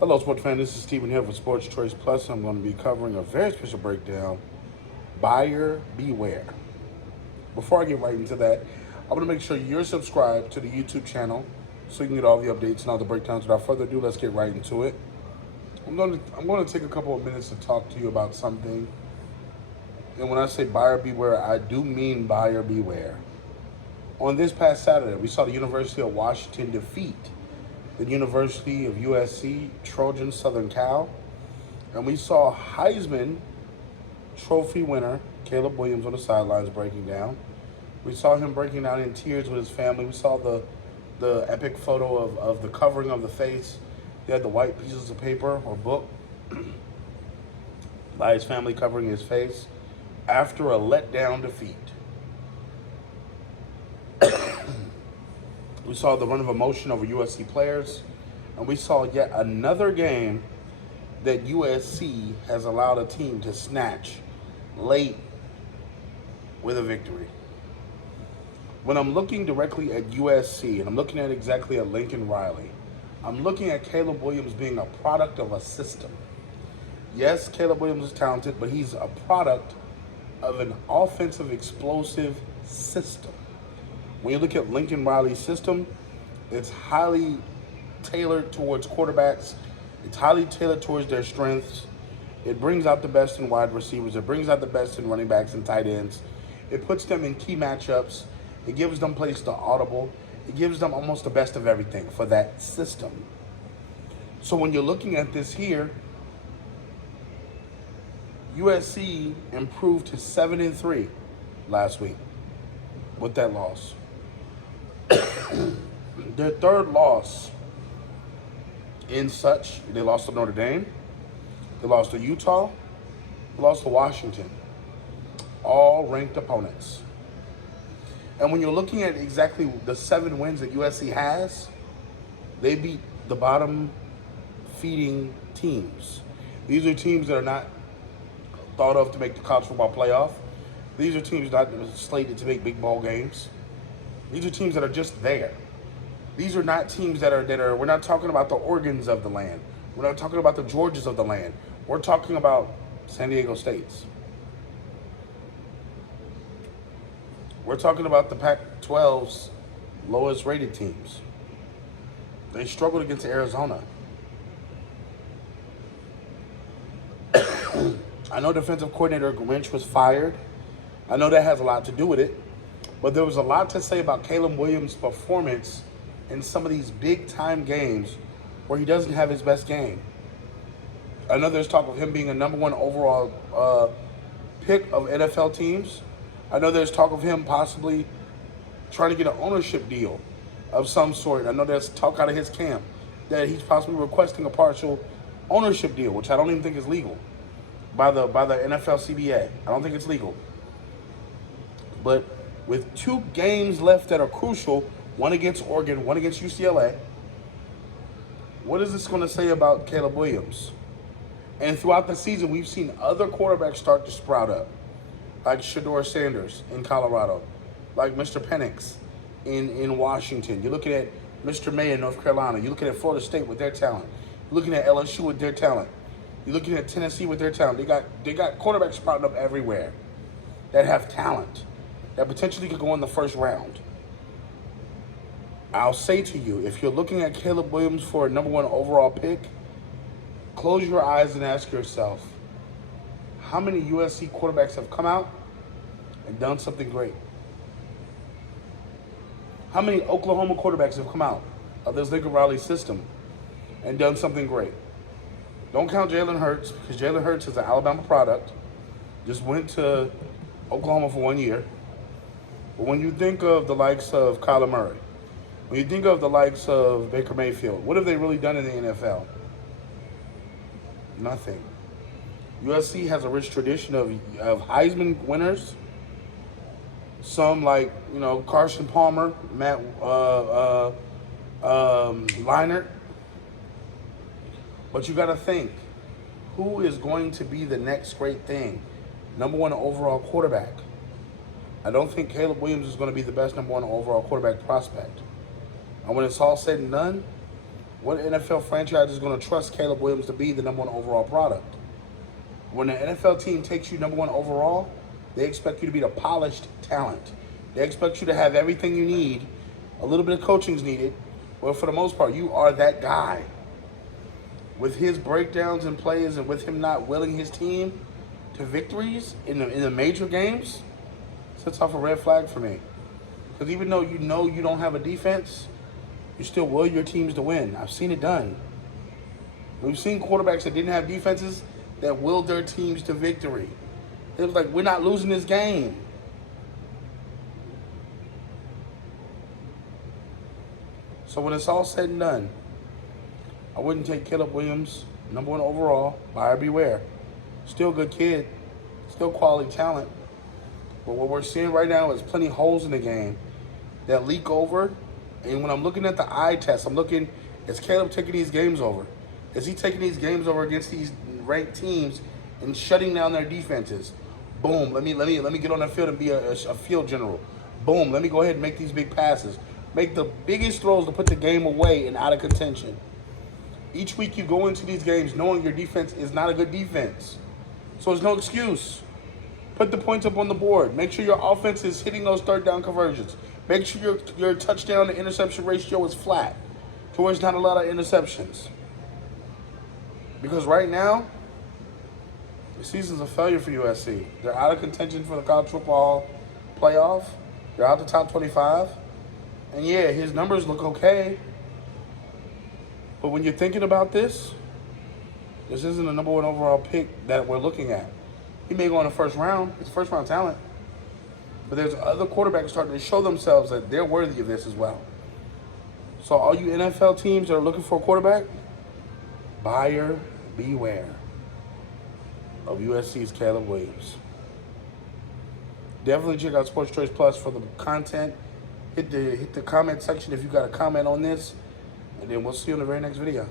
Hello, sports fan. This is Stephen here for Sports Choice Plus. I'm going to be covering a very special breakdown. Buyer beware. Before I get right into that, I'm going to make sure you're subscribed to the YouTube channel so you can get all the updates and all the breakdowns. Without further ado, let's get right into it. I'm going to take a couple of minutes to talk to you about something. And when I say buyer beware, I do mean buyer beware. On this past Saturday, we saw the University of Washington defeat the University of USC Trojan Southern Cal. And we saw Heisman Trophy winner Caleb Williams on the sidelines breaking down. We saw him breaking down in tears with his family. We saw the epic photo of the covering of the face. He had the white pieces of paper or book by his family covering his face after a letdown defeat. We saw the run of emotion over USC players, and we saw yet another game that USC has allowed a team to snatch late with a victory. When I'm looking directly at USC, and I'm looking at exactly at Lincoln Riley, I'm looking at Caleb Williams being a product of a system. Yes, Caleb Williams is talented, but he's a product of an offensive explosive system. When you look at Lincoln Riley's system, it's highly tailored towards quarterbacks. It's highly tailored towards their strengths. It brings out the best in wide receivers. It brings out the best in running backs and tight ends. It puts them in key matchups. It gives them plays to audible. It gives them almost the best of everything for that system. So when you're looking at this here, USC improved to 7-3 last week with that loss. Their third loss in such, they lost to Notre Dame, they lost to Utah, they lost to Washington, all ranked opponents. And when you're looking at exactly the 7 wins that USC has, they beat the bottom feeding teams. These are teams that are not thought of to make the college football playoff. These are teams not slated to make big ball games. These are teams that are just there. These are not teams that are. We're not talking about the Oregons of the land. We're not talking about the Georgias of the land. We're talking about San Diego States. We're talking about the Pac-12's lowest rated teams. They struggled against Arizona. I know defensive coordinator Grinch was fired. I know that has a lot to do with it. But there was a lot to say about Caleb Williams' performance in some of these big-time games where he doesn't have his best game. I know there's talk of him being a number 1 overall pick of NFL teams. I know there's talk of him possibly trying to get an ownership deal of some sort. I know there's talk out of his camp that he's possibly requesting a partial ownership deal, which I don't even think is legal by the NFL CBA. I don't think it's legal. But with 2 games left that are crucial, one against Oregon, one against UCLA, what is this going to say about Caleb Williams? And throughout the season, we've seen other quarterbacks start to sprout up, like Shedeur Sanders in Colorado, like Mr. Penix in Washington. You're looking at Mr. May in North Carolina. You're looking at Florida State with their talent. You're looking at LSU with their talent. You're looking at Tennessee with their talent. They got quarterbacks sprouting up everywhere that have talent that potentially could go in the first round. I'll say to you, if you're looking at Caleb Williams for a number 1 overall pick, close your eyes and ask yourself, how many USC quarterbacks have come out and done something great? How many Oklahoma quarterbacks have come out of this Lincoln Riley system and done something great? Don't count Jalen Hurts, because Jalen Hurts is an Alabama product. Just went to Oklahoma for 1 year. But when you think of the likes of Kyler Murray, when you think of the likes of Baker Mayfield, what have they really done in the NFL? Nothing. USC has a rich tradition of Heisman winners. Some like, Carson Palmer, Matt Leinart. But you got to think, who is going to be the next great thing? Number 1 overall quarterback. I don't think Caleb Williams is going to be the best number 1 overall quarterback prospect. And when it's all said and done, What NFL franchise is going to trust Caleb Williams to be the number one overall product? When an NFL team takes you number one overall, they expect you to be the polished talent. They expect you to have everything you need. A little bit of coaching is needed, but for the most part, you are that guy. With his breakdowns and plays, and with him not willing his team to victories in the major games, sets off a red flag for me. Because even though you know you don't have a defense, you still will your teams to win. I've seen it done. We've seen quarterbacks that didn't have defenses that willed their teams to victory. It was like, we're not losing this game. So when it's all said and done, I wouldn't take Caleb Williams, number one overall, buyer beware. Still a good kid, still quality talent. But what we're seeing right now is plenty of holes in the game that leak over. And when I'm looking at the eye test, I'm looking, is Caleb taking these games over? Is he taking these games over against these ranked teams and shutting down their defenses? Boom, let me get on the field and be a field general. Boom, let me go ahead and make these big passes. Make the biggest throws to put the game away and out of contention. Each week you go into these games knowing your defense is not a good defense. So there's no excuse. Put the points up on the board. Make sure your offense is hitting those third down conversions. Make sure your touchdown to interception ratio is flat, to where it's not a lot of interceptions. Because right now, the season's a failure for USC. They're out of contention for the college football playoff. They're out the top 25. And yeah, his numbers look okay. But when you're thinking about this isn't a number one overall pick that we're looking at. He may go in the first round. It's first round talent. But there's other quarterbacks starting to show themselves that they're worthy of this as well. So all you NFL teams that are looking for a quarterback, buyer beware of USC's Caleb Williams. Definitely check out Sports Choice Plus for the content. Hit the comment section if you got a comment on this. And then we'll see you in the very next video.